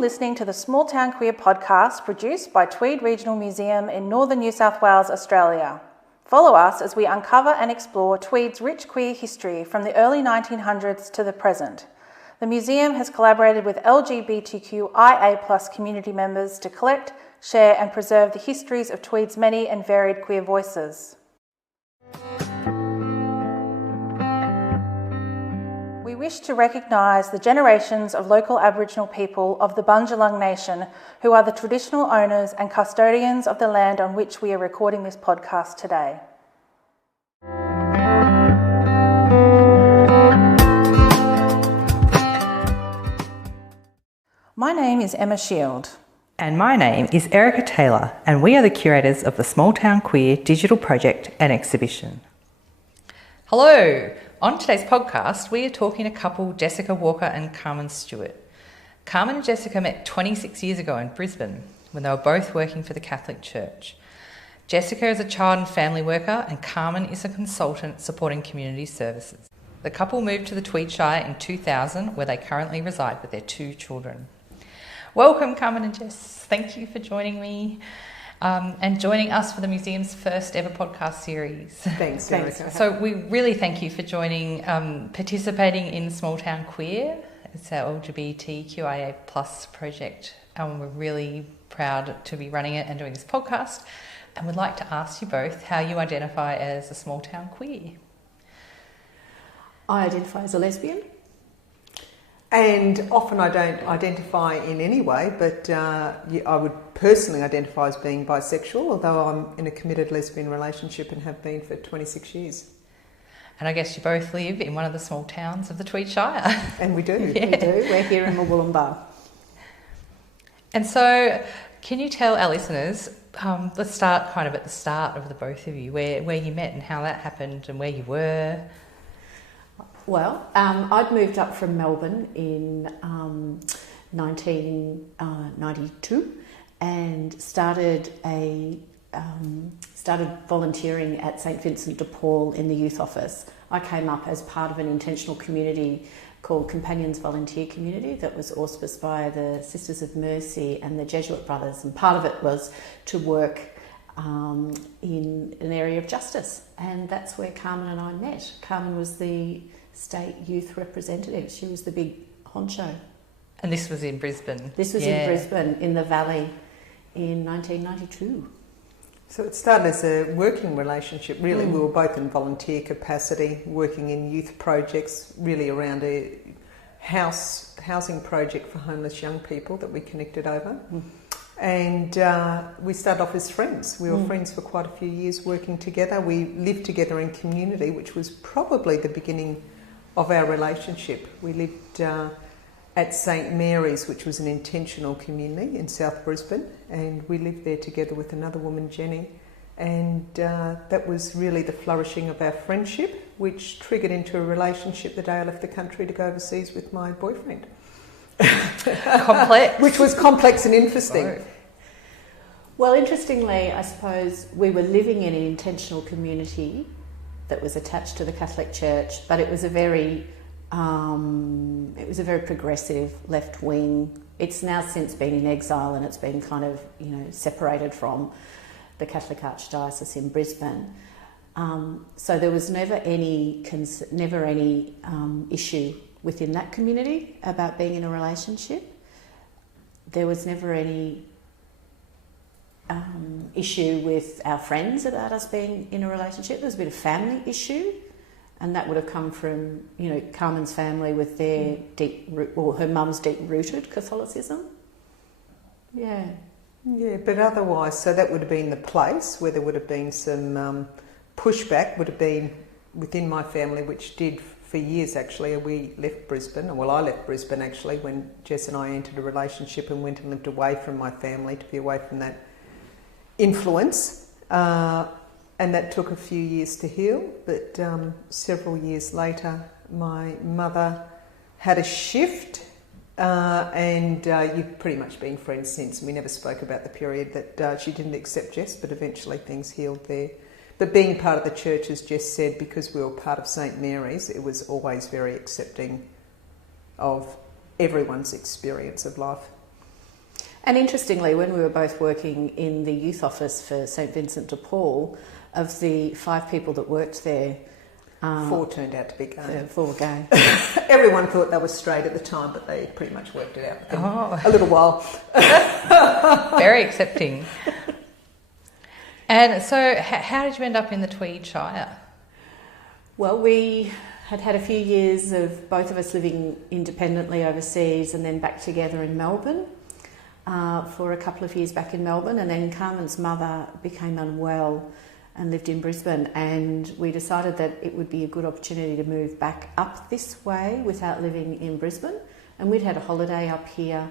listening to the Small Town Queer podcast produced by Tweed Regional Museum in northern New South Wales, Australia. Follow us as we uncover and explore Tweed's rich queer history from the early 1900s to the present. The museum has collaborated with LGBTQIA+ community members to collect, share and preserve the histories of Tweed's many and varied queer voices. We wish to recognise the generations of local Aboriginal people of the Bundjalung Nation who are the traditional owners and custodians of the land on which we are recording this podcast today. My name is Emma Shield. And my name is Erica Taylor, and we are the curators of the Small Town Queer digital project and exhibition. Hello! On today's podcast, we are talking to couple Jessica Walker and Carmen Stewart. Carmen and Jessica met 26 years ago in Brisbane when they were both working for the Catholic Church. Jessica is a child and family worker and Carmen is a consultant supporting community services. The couple moved to the Tweed Shire in 2000 where they currently reside with their 2 children. Welcome, Carmen and Jess. Thank you for joining me and joining us for the museum's first ever podcast series. Thanks, Erica. So we really thank you for joining, participating in Small Town Queer. It's our LGBTQIA+ project, and we're really proud to be running it and doing this podcast. And we'd like to ask you both how you identify as a small town queer. I identify as a lesbian. And often I don't identify in any way, but I would personally identify as being bisexual, although I'm in a committed lesbian relationship and have been for 26 years. And I guess you both live in one of the small towns of the Tweed Shire. And we do. Yeah. We do. We're here in Murwillumbah. And so can you tell our listeners, let's start kind of at the start of the both of you, where you met and how that happened and where you were. Well, I'd moved up from Melbourne in 1992 and started volunteering at St Vincent de Paul in the youth office. I came up as part of an intentional community called Companions Volunteer Community that was auspiced by the Sisters of Mercy and the Jesuit Brothers, and part of it was to work in an area of justice, and that's where Carmen and I met. Carmen was the state youth representative. She was the big honcho. And this was in Brisbane? This was in Brisbane, in the Valley, in 1992. So it started as a working relationship, really. We were both in volunteer capacity, working in youth projects, really around a housing project for homeless young people that we connected over. And we started off as friends. We were friends for quite a few years working together. We lived together in community, which was probably the beginning of our relationship. We lived at St Mary's, which was an intentional community in South Brisbane, and we lived there together with another woman, Jenny, and that was really the flourishing of our friendship, which triggered into a relationship the day I left the country to go overseas with my boyfriend. Complex. Which was complex and interesting. Right. Well, interestingly, I suppose we were living in an intentional community that was attached to the Catholic Church, but it was a very progressive left wing. It's now since been in exile and it's been kind of, separated from the Catholic Archdiocese in Brisbane. So there was never any issue within that community about being in a relationship. There was never any issue with our friends about us being in a relationship. There was a bit of family issue, and that would have come from, Carmen's family with their her mum's deep-rooted Catholicism. Yeah. Yeah, but otherwise, so that would have been the place where there would have been some pushback, would have been within my family, which did for years actually. We left Brisbane, well, I left Brisbane actually when Jess and I entered a relationship and went and lived away from my family to be away from that influence, and that took a few years to heal, but several years later my mother had a shift, and you've pretty much been friends since. We never spoke about the period that she didn't accept Jess, but eventually things healed there. But being part of the church, as Jess said, because we were part of St Mary's, it was always very accepting of everyone's experience of life. And interestingly, when we were both working in the youth office for St Vincent de Paul, of the 5 people that worked there, 4 turned out to be gay. 4 were gay. Everyone thought they were straight at the time, but they pretty much worked it out within a little while. Very accepting. And so how did you end up in the Tweed Shire? Well, we had a few years of both of us living independently overseas and then back together in Melbourne for a couple of years back in Melbourne, and then Carmen's mother became unwell and lived in Brisbane, and we decided that it would be a good opportunity to move back up this way without living in Brisbane. And we'd had a holiday up here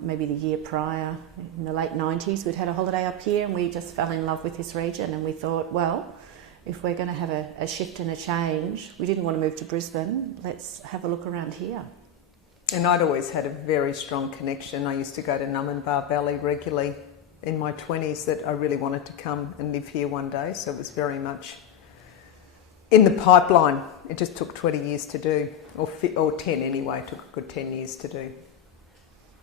maybe the year prior, in the late 90s, we'd had a holiday up here, and we just fell in love with this region, and we thought, well, if we're going to have a shift and a change, we didn't want to move to Brisbane, let's have a look around here. And I'd always had a very strong connection. I used to go to Untitled Valley regularly in my 20s, that I really wanted to come and live here one day, so it was very much in the pipeline. It just took 20 years to do, or 10 anyway, it took a good 10 years to do.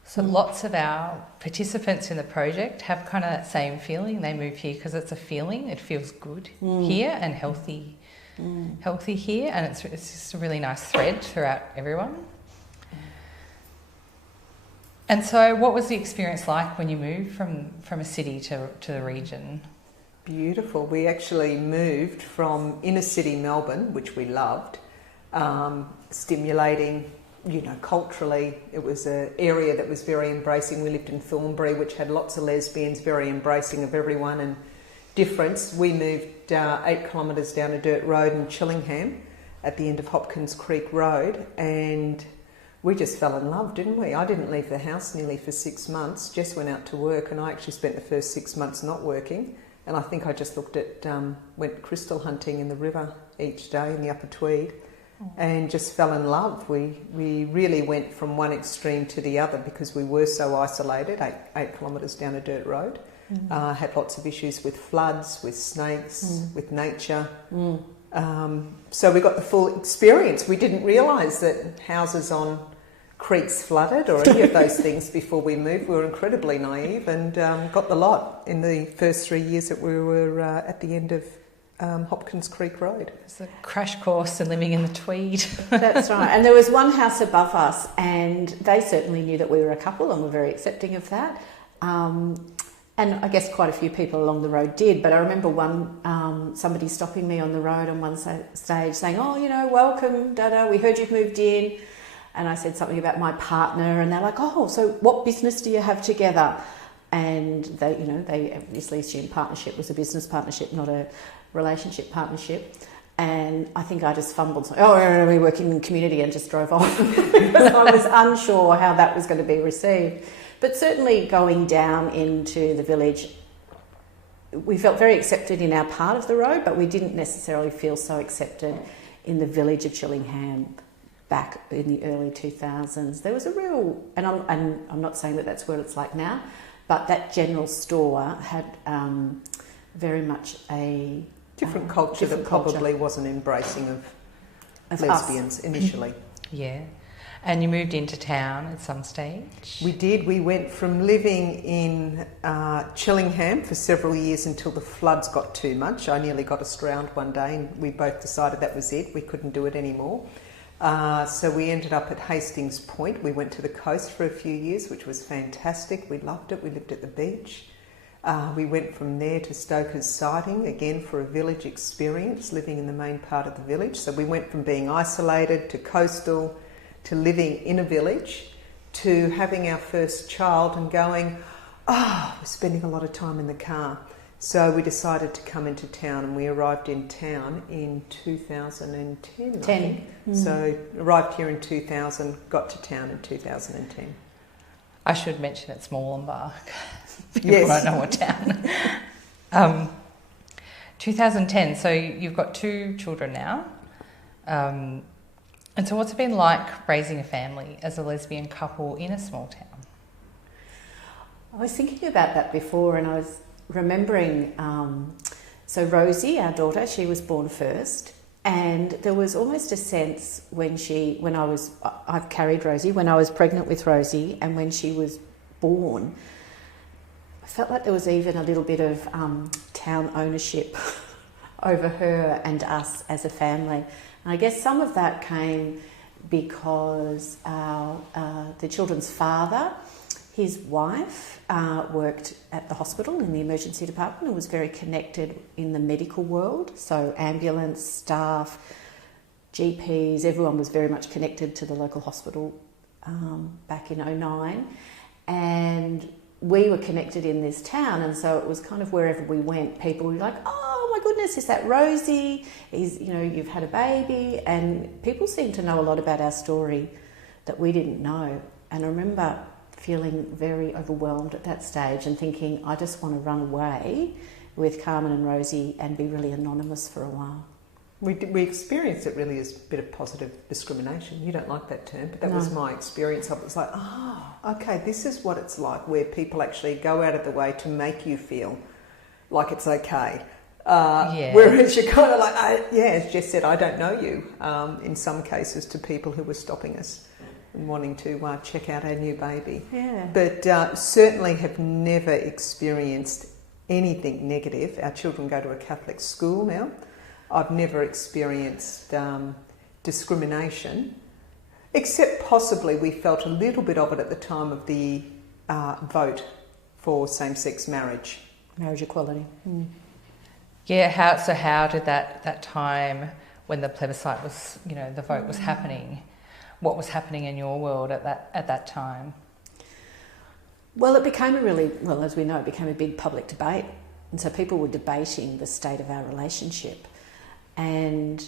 So lots of our participants in the project have kind of that same feeling. They move here because it's a feeling. It feels good here and healthy here, and it's just a really nice thread throughout everyone. And so what was the experience like when you moved from a city to the region? Beautiful. We actually moved from inner city Melbourne, which we loved, stimulating, culturally. It was an area that was very embracing. We lived in Thornbury, which had lots of lesbians, very embracing of everyone and difference. We moved 8 kilometres down a dirt road in Chillingham at the end of Hopkins Creek Road, and we just fell in love, didn't we? I didn't leave the house nearly for 6 months. Jess went out to work, and I actually spent the first 6 months not working. And I think I just went crystal hunting in the river each day in the Upper Tweed, and just fell in love. We really went from one extreme to the other because we were so isolated, 8 kilometres down a dirt road. Had lots of issues with floods, with snakes, with nature. So we got the full experience. We didn't realise that houses on creeks flooded or any of those things before we moved. We were incredibly naive and got the lot in the first 3 years that we were at the end of Hopkins Creek Road. It's a crash course in living in the Tweed. That's right. And there was one house above us, and they certainly knew that we were a couple and were very accepting of that. And I guess quite a few people along the road did, but I remember somebody stopping me on the road on one stage saying, welcome, Dada, we heard you've moved in. And I said something about my partner, and they're like, oh, so what business do you have together? And they obviously assumed partnership was a business partnership, not a relationship partnership. And I think I just fumbled, we work in the community, and just drove off because I was unsure how that was going to be received. But certainly going down into the village, we felt very accepted in our part of the road, but we didn't necessarily feel so accepted in the village of Chillingham back in the early 2000s. There was a real, and I'm not saying that that's what it's like now, but that general store had very much a different culture that probably wasn't embracing of lesbians initially. Yeah. And you moved into town at some stage? We did. We went from living in Chillingham for several years until the floods got too much. I nearly got us drowned one day, and we both decided that was it. We couldn't do it anymore. So we ended up at Hastings Point. We went to the coast for a few years, which was fantastic. We loved it. We lived at the beach. We went from there to Stoker's Siding, again for a village experience, living in the main part of the village. So we went from being isolated to coastal to living in a village to having our first child and going, we're spending a lot of time in the car. So we decided to come into town, and we arrived in town in 2010, I think. So arrived here in 2000, got to town in 2010. I should mention it's Murwillumbah. People don't know what town. 2010, so you've got 2 children now. And so what's it been like raising a family as a lesbian couple in a small town? I was thinking about that before, and I was remembering, so Rosie, our daughter, she was born first, and there was almost a sense I've carried Rosie, when I was pregnant with Rosie, and when she was born, I felt like there was even a little bit of town ownership over her and us as a family. And I guess some of that came because the children's father, his wife, worked at the hospital in the emergency department and was very connected in the medical world. So ambulance staff, GPs, everyone was very much connected to the local hospital back in 2009. And we were connected in this town, and so it was kind of wherever we went, people were like, oh my goodness, is that Rosie? You've had a baby. And people seemed to know a lot about our story that we didn't know. And I remember feeling very overwhelmed at that stage and thinking, I just want to run away with Carmen and Rosie and be really anonymous for a while. We experienced it really as a bit of positive discrimination. You don't like that term, but that was my experience of it. It's like, okay, this is what it's like, where people actually go out of the way to make you feel like it's okay. Whereas you're kind of like, as Jess said, I don't know you, in some cases, to people who were stopping us and wanting to check out our new baby. Yeah. But certainly have never experienced anything negative. Our children go to a Catholic school now. I've never experienced discrimination, except possibly we felt a little bit of it at the time of the vote for same-sex marriage. Marriage equality. Mm. Yeah, how did that time when the plebiscite was, the vote was happening, what was happening in your world at that time? Well, it became as we know, it became a big public debate. And so people were debating the state of our relationship. And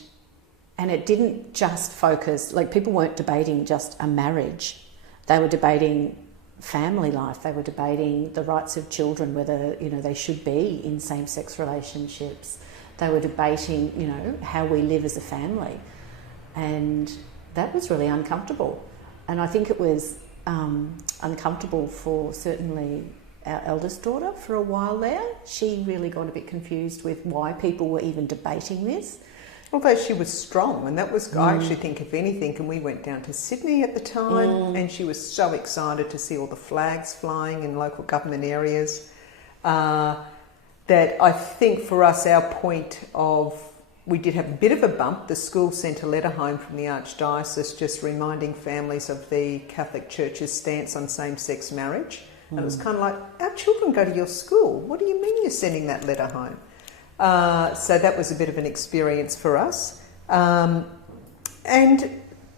it didn't just focus, like people weren't debating just a marriage. They were debating family life. They were debating the rights of children, whether, they should be in same-sex relationships. They were debating, how we live as a family. And that was really uncomfortable. And I think it was uncomfortable for certainly our eldest daughter for a while there. She really got a bit confused with why people were even debating this. Although she was strong, and that was, I actually think, if anything, and we went down to Sydney at the time, and she was so excited to see all the flags flying in local government areas, that I think for us, our point of, we did have a bit of a bump. The school sent a letter home from the Archdiocese just reminding families of the Catholic Church's stance on same-sex marriage. And it was kind of like, our children go to your school. What do you mean you're sending that letter home? So that was a bit of an experience for us. But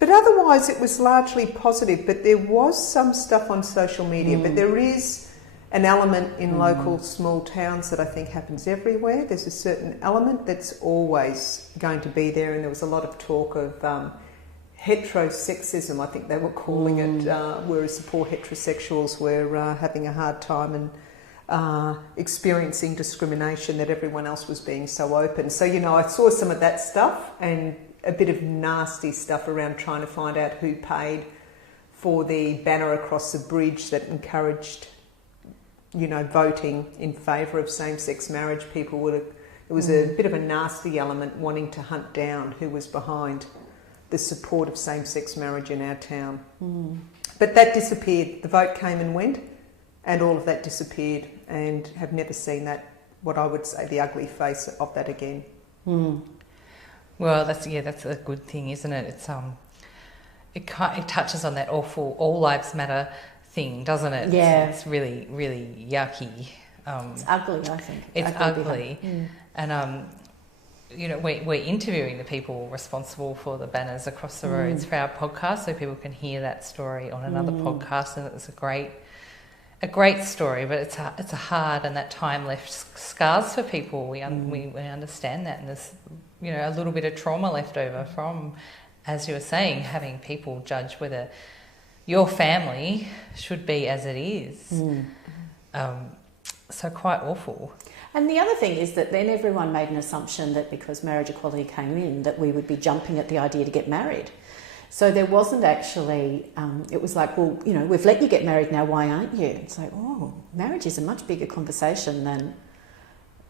otherwise it was largely positive. But there was some stuff on social media. But there is an element in local small towns that I think happens everywhere. There's a certain element that's always going to be there. And there was a lot of talk of heterosexism, I think they were calling it, whereas the poor heterosexuals were having a hard time and experiencing discrimination, that everyone else was being so open. So, I saw some of that stuff and a bit of nasty stuff around trying to find out who paid for the banner across the bridge that encouraged, voting in favour of same-sex marriage. People would have, it was a bit of a nasty element wanting to hunt down who was behind the support of same-sex marriage in our town. But that disappeared. The vote came and went, and all of that disappeared, and have never seen that, what I would say, the ugly face of that again. Well, that's a good thing, isn't it? It's it touches on that awful all lives matter thing, doesn't it? Yeah. It's really, really yucky. It's ugly, I think. It's ugly. And we're interviewing the people responsible for the banners across the roads for our podcast, so people can hear that story on another podcast, and it's a great story, but it's a hard, and that time left scars for people. We understand that, and there's a little bit of trauma left over from, as you were saying, having people judge whether your family should be as it is. So quite awful. And the other thing is that then everyone made an assumption that because marriage equality came in, that we would be jumping at the idea to get married. So there wasn't actually, it was like, well, we've let you get married now, why aren't you? It's like, marriage is a much bigger conversation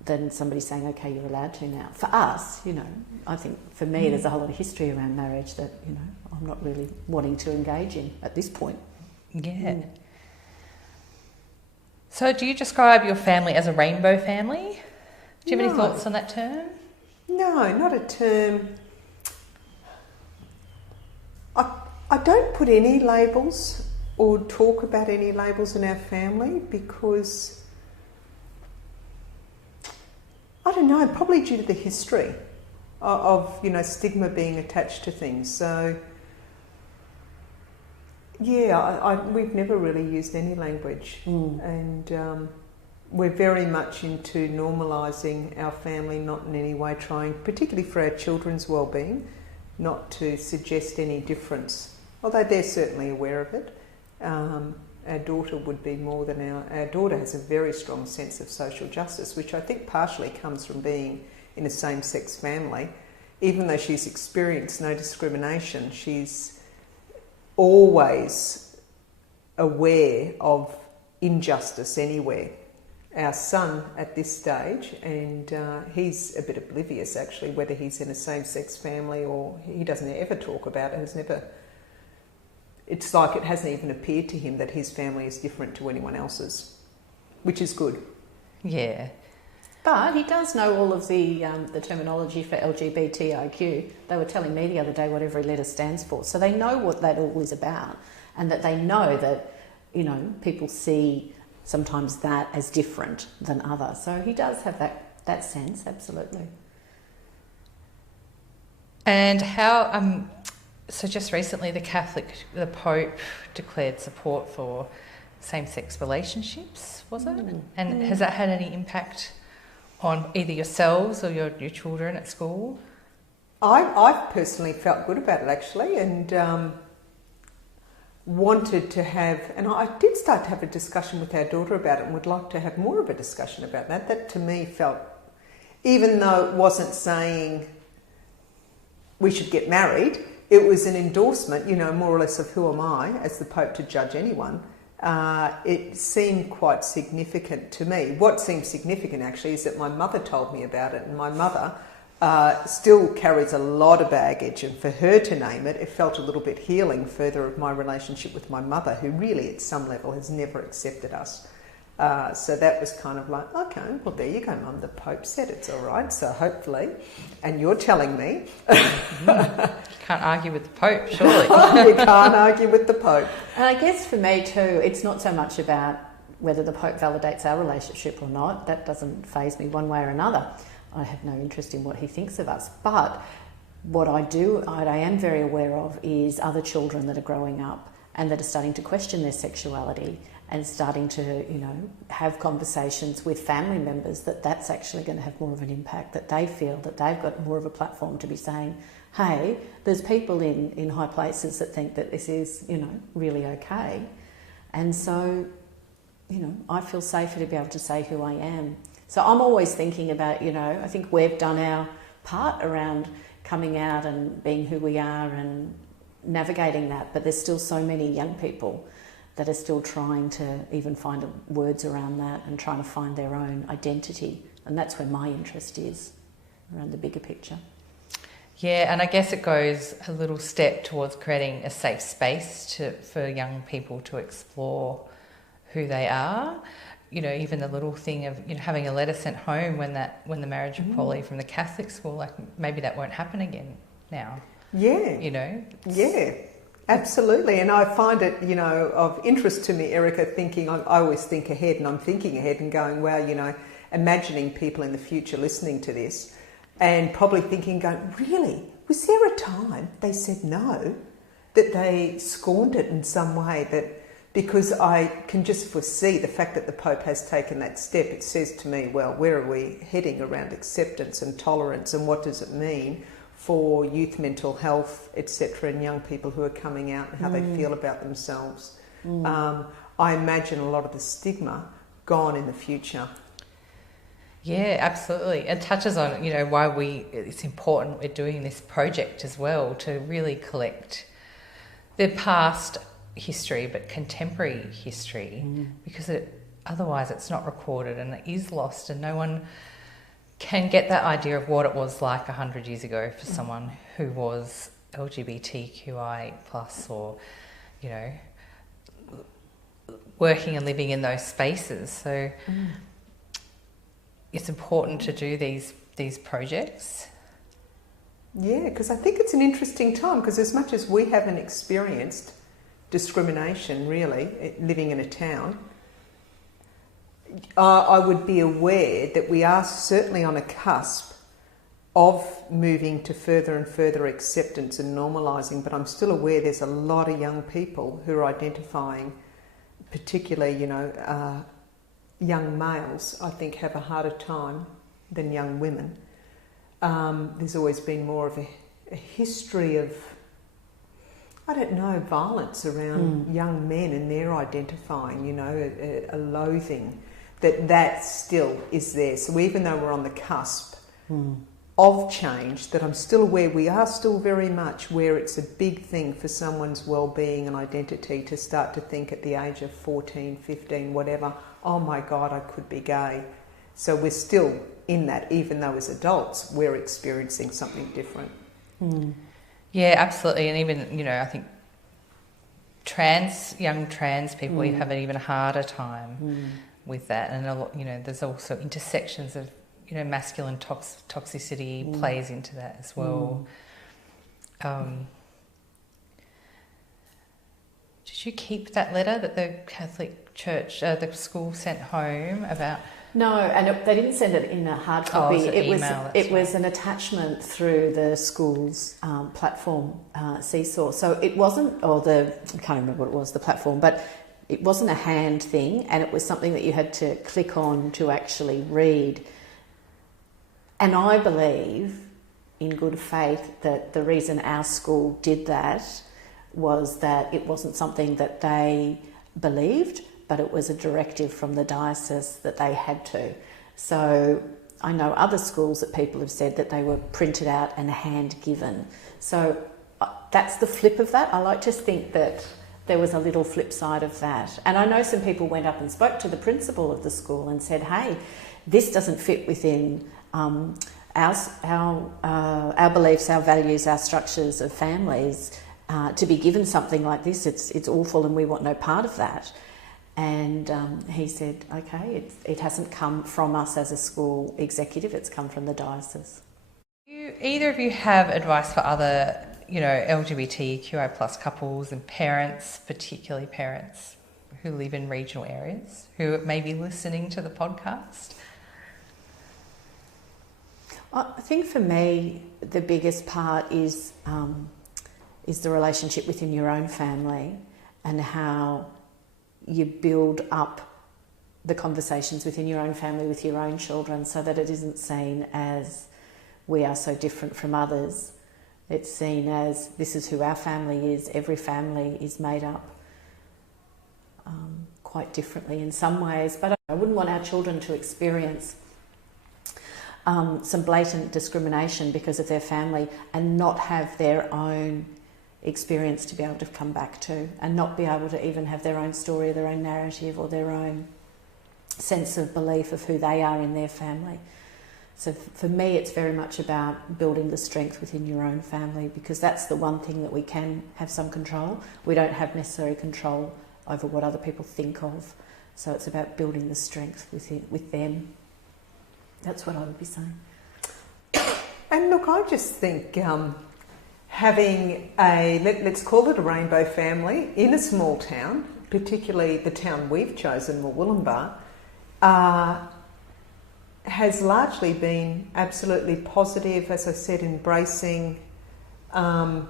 than somebody saying, okay, you're allowed to now. For us, I think for me there's a whole lot of history around marriage that, I'm not really wanting to engage in at this point. Yeah. So do you describe your family as a rainbow family? Do you have any No. thoughts on that term? No, not a term. I don't put any labels or talk about any labels in our family because, I don't know, probably due to the history of stigma being attached to things. So, yeah, we've never really used any language. And we're very much into normalising our family, not in any way trying, particularly for our children's well-being, not to suggest any difference, although they're certainly aware of it. Our daughter would be more than our daughter has a very strong sense of social justice, which I think partially comes from being in a same-sex family. Even though she's experienced no discrimination, she's always aware of injustice anywhere. Our son at this stage, and he's a bit oblivious actually, whether he's in a same-sex family or he doesn't ever talk about it, it's like it hasn't even appeared to him that his family is different to anyone else's, which is good. Yeah. But he does know all of the terminology for LGBTIQ. They were telling me the other day what every letter stands for. So they know what that all is about, and that they know that, people see sometimes that as different than other. So he does have that sense, absolutely. And how, so just recently the Pope declared support for same-sex relationships, was it? And has that had any impact on either yourselves or your children at school? I've personally felt good about it actually, and wanted to have, and I did start to have a discussion with our daughter about it and would like to have more of a discussion about that. That to me felt, even though it wasn't saying we should get married, it was an endorsement, more or less of who am I as the Pope to judge anyone. It seemed quite significant to me. What seemed significant actually is that my mother told me about it, and my mother still carries a lot of baggage, and for her to name it, it felt a little bit healing further of my relationship with my mother, who really at some level has never accepted us. So that was kind of like, okay, well there you go, Mum, the Pope said it's all right, so hopefully, and you're telling me. Can't argue with the Pope, surely. You can't argue with the Pope. And I guess for me too, it's not so much about whether the Pope validates our relationship or not. That doesn't faze me one way or another. I have no interest in what he thinks of us. But what I am very aware of is other children that are growing up and that are starting to question their sexuality and starting to, have conversations with family members that's actually going to have more of an impact, that they feel that they've got more of a platform to be saying, hey, there's people in high places that think that this is, really okay. And so, I feel safer to be able to say who I am. So I'm always thinking about, I think we've done our part around coming out and being who we are and navigating that, but there's still so many young people that are still trying to even find words around that and trying to find their own identity. And that's where my interest is, around the bigger picture. Yeah, and I guess it goes a little step towards creating a safe space for young people to explore who they are. Even the little thing of having a letter sent home when the marriage of Polly from the Catholic school, like maybe that won't happen again now. Yeah. Yeah, absolutely. And I find it, of interest to me, Erica, thinking, I always think ahead, and I'm thinking ahead and going, wow, imagining people in the future listening to this and probably thinking, going, really? Was there a time they said no, that they scorned it in some way, that because I can just foresee the fact that the Pope has taken that step, it says to me, well, where are we heading around acceptance and tolerance, and what does it mean for youth mental health, etc., and young people who are coming out and how they feel about themselves. I imagine a lot of the stigma gone in the future. Yeah, absolutely. It touches on, why it's important we're doing this project as well, to really collect the past history but contemporary history, because otherwise it's not recorded and it is lost, and no one can get that idea of what it was like 100 years ago for someone who was LGBTQI plus, or working and living in those spaces. So it's important to do these projects. Yeah, because I think it's an interesting time, because as much as we haven't experienced discrimination really living in a town, I would be aware that we are certainly on a cusp of moving to further and further acceptance and normalising, but I'm still aware there's a lot of young people who are identifying, particularly, young males, I think, have a harder time than young women. There's always been more of a history of, I don't know, violence around young men, and they're identifying, a loathing that still is there. So even though we're on the cusp of change, that I'm still aware we are still very much where it's a big thing for someone's well-being and identity to start to think at the age of 14, 15, whatever, oh my God, I could be gay. So we're still in that, even though as adults we're experiencing something different. Yeah, absolutely. And even, I think young trans people have an even harder time with that. And, a lot, there's also intersections of, masculine toxicity plays into that as well. Did you keep that letter that the Catholic Church, the school sent home about? No, and they didn't send it in a hard copy. It was an attachment through the school's platform, Seesaw. So it wasn't, I can't remember what it was, the platform, but it wasn't a hand thing, and it was something that you had to click on to actually read. And I believe, in good faith, that the reason our school did that was that it wasn't something that they believed, but it was a directive from the diocese that they had to. So I know other schools that people have said that they were printed out and hand given. So that's the flip of that. I like to think that there was a little flip side of that. And I know some people went up and spoke to the principal of the school and said, hey, this doesn't fit within our beliefs, our values, our structures of families. To be given something like this, it's awful, and we want no part of that. And he said, okay, it hasn't come from us as a school executive, it's come from the diocese. Do either of you have advice for other, LGBTQI plus couples and parents, particularly parents who live in regional areas, who may be listening to the podcast? I think for me, the biggest part is the relationship within your own family, and how you build up the conversations within your own family with your own children, so that it isn't seen as we are so different from others. It's seen as this is who our family is. Every family is made up quite differently in some ways, but I wouldn't want our children to experience some blatant discrimination because of their family and not have their own experience to be able to come back to, and not be able to even have their own story, their own narrative, or their own sense of belief of who they are in their family. So for me, it's very much about building the strength within your own family, because that's the one thing that we can have some control. We don't have necessary control over what other people think of. So it's about building the strength with them. That's what I would be saying. And look, I just think having let's call it a rainbow family in a small town, particularly the town we've chosen, Murwillumbah, has largely been absolutely positive, as I said, embracing, that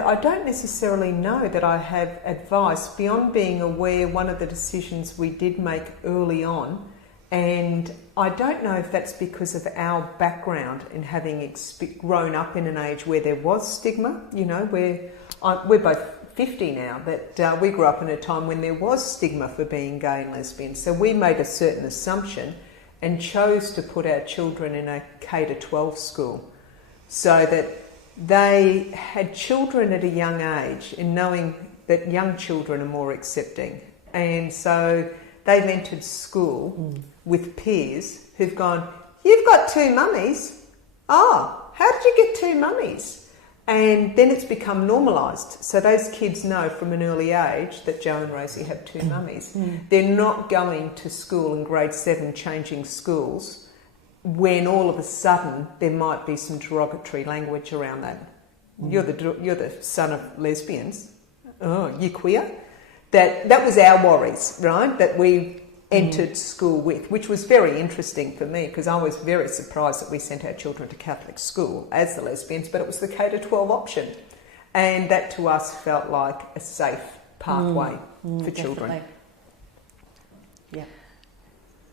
I don't necessarily know that I have advice beyond being aware one of the decisions we did make early on. And I don't know if that's because of our background in having grown up in an age where there was stigma. We're both 50 now, but we grew up in a time when there was stigma for being gay and lesbian. So we made a certain assumption and chose to put our children in a K-12 school so that they had children at a young age, in knowing that young children are more accepting. And so they've entered school with peers who've gone, you've got two mummies. Oh, how did you get two mummies? And then it's become normalised. So those kids know from an early age that Joe and Rosie have two mummies. They're not going to school in grade 7 changing schools when all of a sudden there might be some derogatory language around that. You're the son of lesbians. Oh, you queer? That was our worries, right? That we entered school with, which was very interesting for me because I was very surprised that we sent our children to Catholic school as the lesbians, but it was the K-12 option. And that to us felt like a safe pathway for children. Yeah.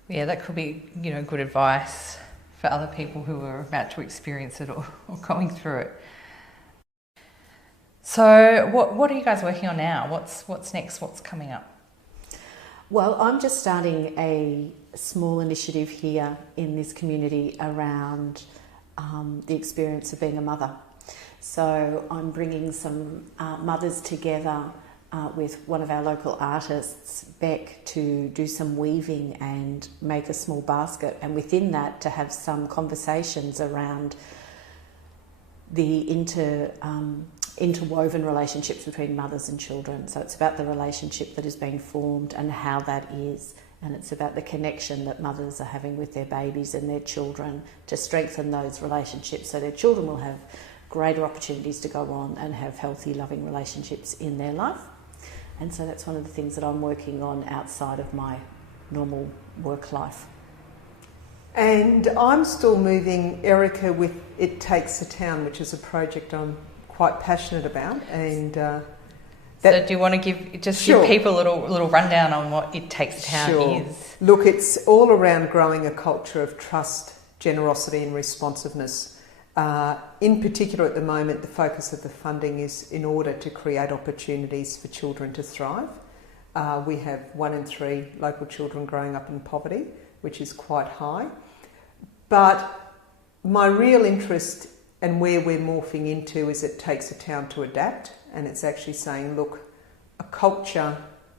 Yeah, that could be, good advice for other people who are about to experience it or going through it. So what are you guys working on now? What's next? What's coming up? Well, I'm just starting a small initiative here in this community around the experience of being a mother. So I'm bringing some mothers together with one of our local artists, Beck, to do some weaving and make a small basket, and within that to have some conversations around the interwoven relationships between mothers and children. So it's about the relationship that is being formed and how that is, and it's about the connection that mothers are having with their babies and their children to strengthen those relationships so their children will have greater opportunities to go on and have healthy, loving relationships in their life. And so that's one of the things that I'm working on outside of my normal work life. And I'm still moving Erica with It Takes a Town, which is a project I'm quite passionate about. And so do you want to give people a little rundown on what It Takes a Town is? Look, it's all around growing a culture of trust, generosity and responsiveness. In particular at the moment, the focus of the funding is in order to create opportunities for children to thrive. We have 1 in 3 local children growing up in poverty, which is quite high. But my real interest and where we're morphing into is It Takes a Town to adapt, and it's actually saying, look, a culture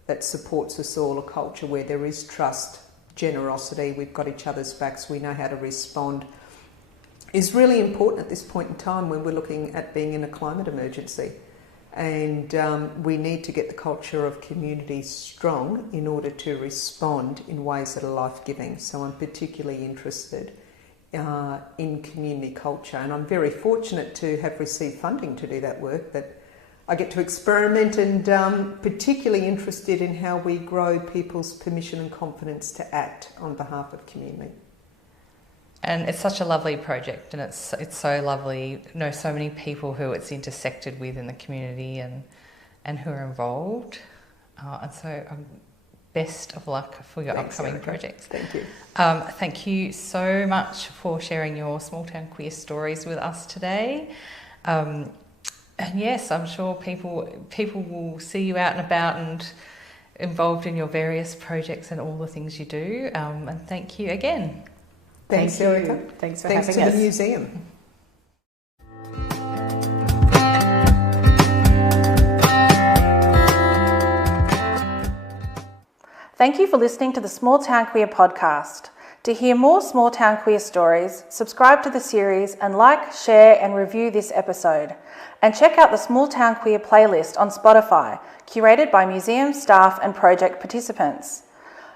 that supports us all, a culture where there is trust, generosity, we've got each other's backs, we know how to respond, is really important at this point in time when we're looking at being in a climate emergency. And we need to get the culture of community strong in order to respond in ways that are life-giving. So I'm particularly interested in community culture, and I'm very fortunate to have received funding to do that work, that I get to experiment, and particularly interested in how we grow people's permission and confidence to act on behalf of community. And it's such a lovely project, and it's so lovely. Know so many people who it's intersected with in the community and who are involved. And so best of luck for your upcoming projects. Thank you. Thank you so much for sharing your small town queer stories with us today. And yes, I'm sure people will see you out and about and involved in your various projects and all the things you do. And thank you again. Thanks, Erica. Thanks for having us. Thanks to the museum. Thank you for listening to the Small Town Queer podcast. To hear more Small Town Queer stories, subscribe to the series and like, share and review this episode. And check out the Small Town Queer playlist on Spotify, curated by museum staff and project participants.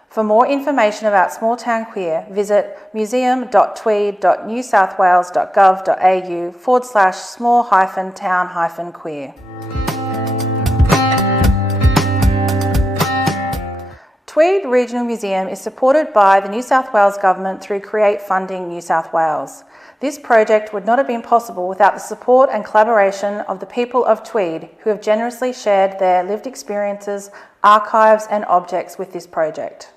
For more information about Small Town Queer, visit museum.tweed.newsouthwales.gov.au/small-town-queer. Tweed Regional Museum is supported by the New South Wales Government through Create Funding New South Wales. This project would not have been possible without the support and collaboration of the people of Tweed, who have generously shared their lived experiences, archives and objects with this project.